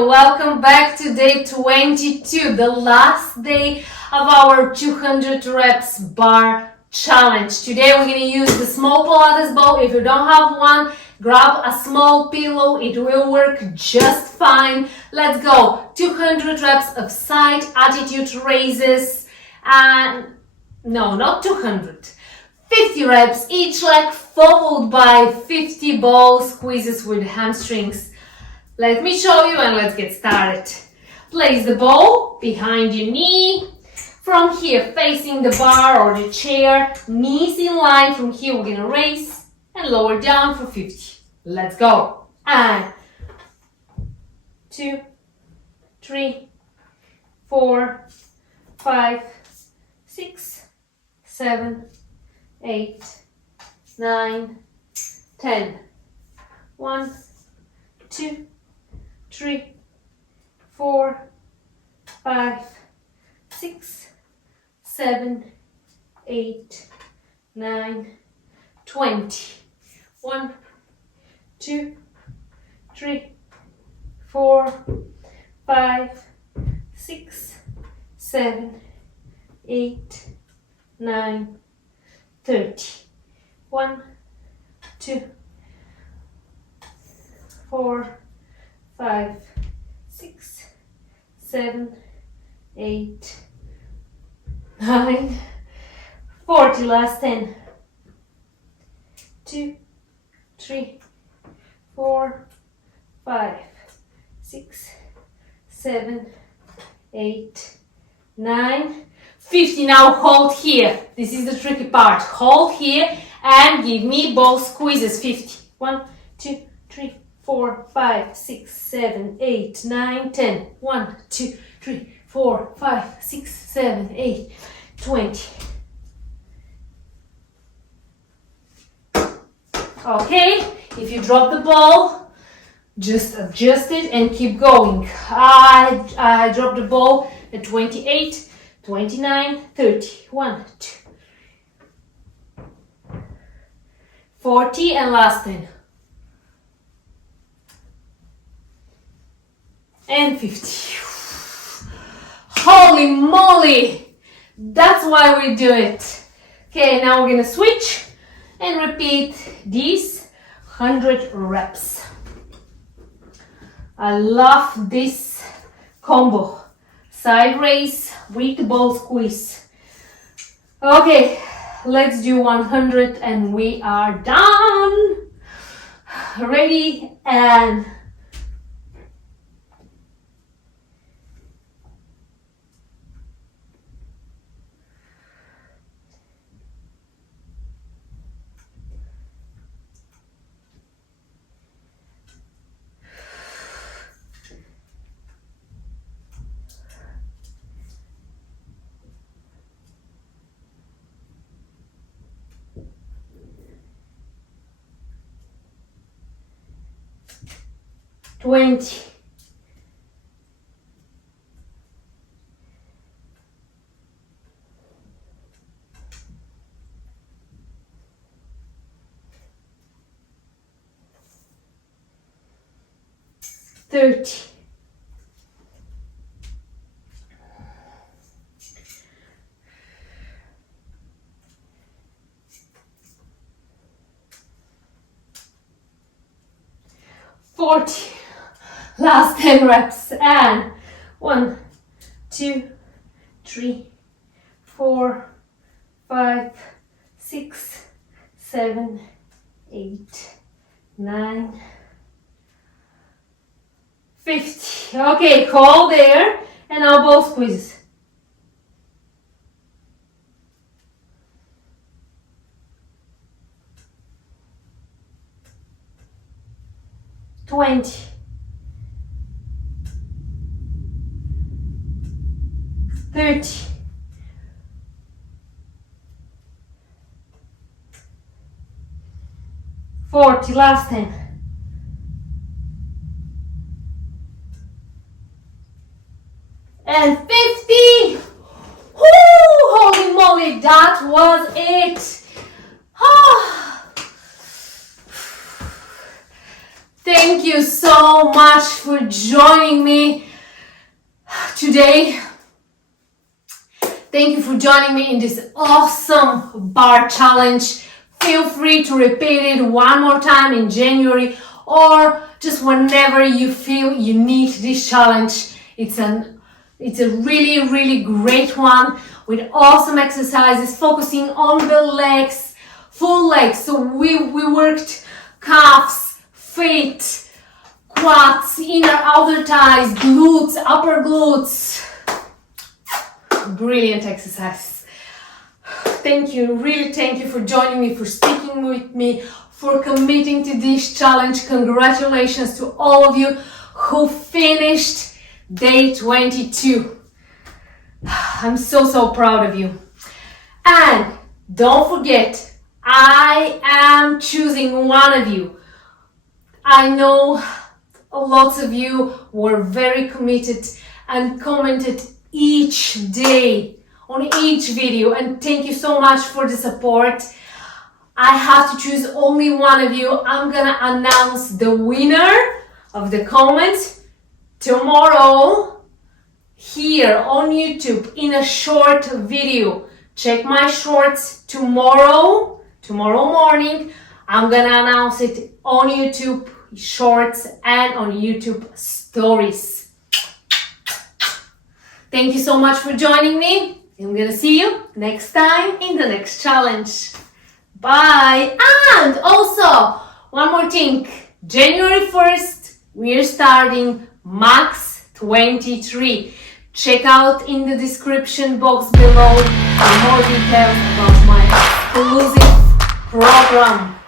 welcome back to day 22, the last day of our 200 reps bar challenge. Today we're going to use the small Pilates ball. If you don't have one, grab a small pillow, it will work just fine. Let's go. 200 reps of side attitude raises, and no, not 200. 50 reps each leg, followed by 50 ball squeezes with hamstrings. Let me show you and let's get started. Place the ball behind your knee. From here, facing the bar or the chair, knees in line. From here, we're gonna raise and lower down for 50. Let's go. And 2, 3, 4, 5, 6, 7, 8, 9, 10. 1, 2, 3, 4, 5, 6, 7, 8, 9, 20. 1, 2, 3, 4, 5, 6, 7, 8, 9, 30. 1, 2, 4, 5, 6, 7, 8, 9, 40. Last 10. 2, 3, 4, 5, 6, 7, 8, 9, 50. Now hold here. This is the tricky part. Hold here and give me ball squeezes. 50. 1, 2, 3, 4, 5, 6, 7, 8, 9, 10. 1, 2, 3, 4, 5, 6, 7, 8, 20. Okay, if you drop the ball, just adjust it and keep going. I dropped the ball at 28, 29, 30. 1, 2, 40, and last 10. And 50. Holy moly! That's why we do it. Okay, now we're gonna switch and repeat these 100 reps. I love this combo. Side raise with ball squeeze. Okay, let's do 100 and we are done. Ready and 20. 30. 40. Last 10 reps and 1, 2, 3, 4, 5, 6, 7, 8, 9, 50. Okay, hold there and now ball squeezes. $20. 30. 40. Last 10. And 50. Woo! Holy moly, that was it. thank you so much for joining me today. Thank you for joining me in this awesome bar challenge. Feel free to repeat it one more time in January or just whenever you feel you need this challenge. It's a really, really great one with awesome exercises focusing on the legs, full legs. So we worked calves, feet, quads, inner outer thighs, glutes, upper glutes. Brilliant exercise. Thank you, really thank you for joining me, for sticking with me, for committing to this challenge. Congratulations to all of you who finished day 22. I'm so proud of you. And don't forget, I am choosing one of you. I know lots of you were very committed and commented each day on each video, and thank you so much for the support. I have to choose only one of you. I'm gonna announce the winner of the comment tomorrow here on YouTube in a short video. Check my shorts tomorrow morning. I'm gonna announce it on YouTube shorts and on YouTube stories. Thank you so much for joining me. I'm gonna see you next time in the next challenge. Bye. And also, one more thing. January 1st, we're starting Max 23. Check out in the description box below for more details about my exclusive program.